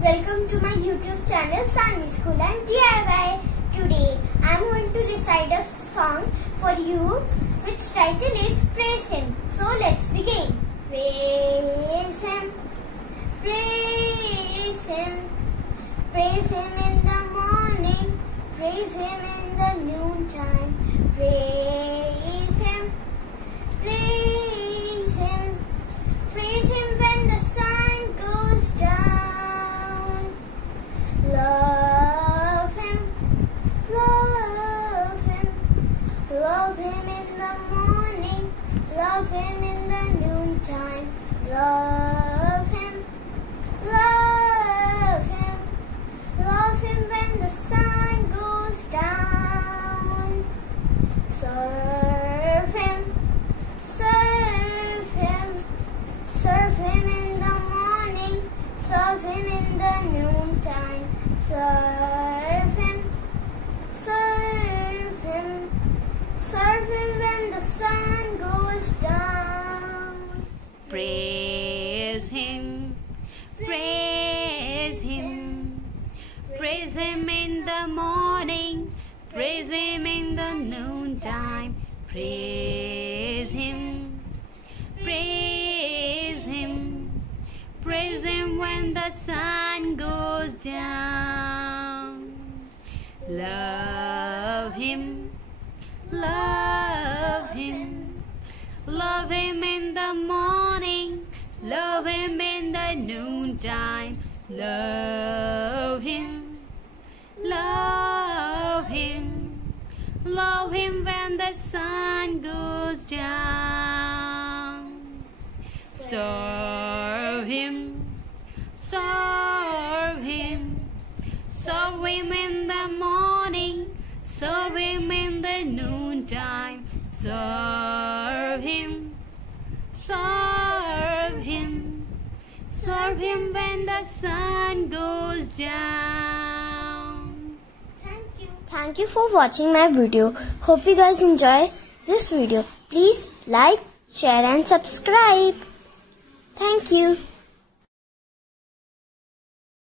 Welcome to my YouTube channel Saanvi School and DIY. Today I am going to recite a song for you which title is Praise Him. So let's begin. Praise Him, praise Him, praise Him in the morning, praise Him in the noontime, praise Him, praise Him, praise Him when the sun goes down. Love Him, love Him, love Him in the morning, love Him in the noontime, love Him, love Him, love Him when the sun goes down. Serve Him, serve Him, serve Him in the morning, serve Him in the noontime, serve Him, serve Him, serve Him when the sun goes down. Praise Him, praise Him, praise Him in the morning, praise Him in the noontime, praise Him, praise Him, praise Him when the sun goes down. Love Him, love Him, love Him in the morning, love Him in the noontime, love Him, love Him, love Him when the sun goes down. Serve Him, serve Him, serve Him in the morning, serve Him in the noontime, serve Him, serve Him, serve Him when the sun goes down. Thank you for watching my video. Hope you guys enjoy this video. Please like, share and subscribe. Thank you.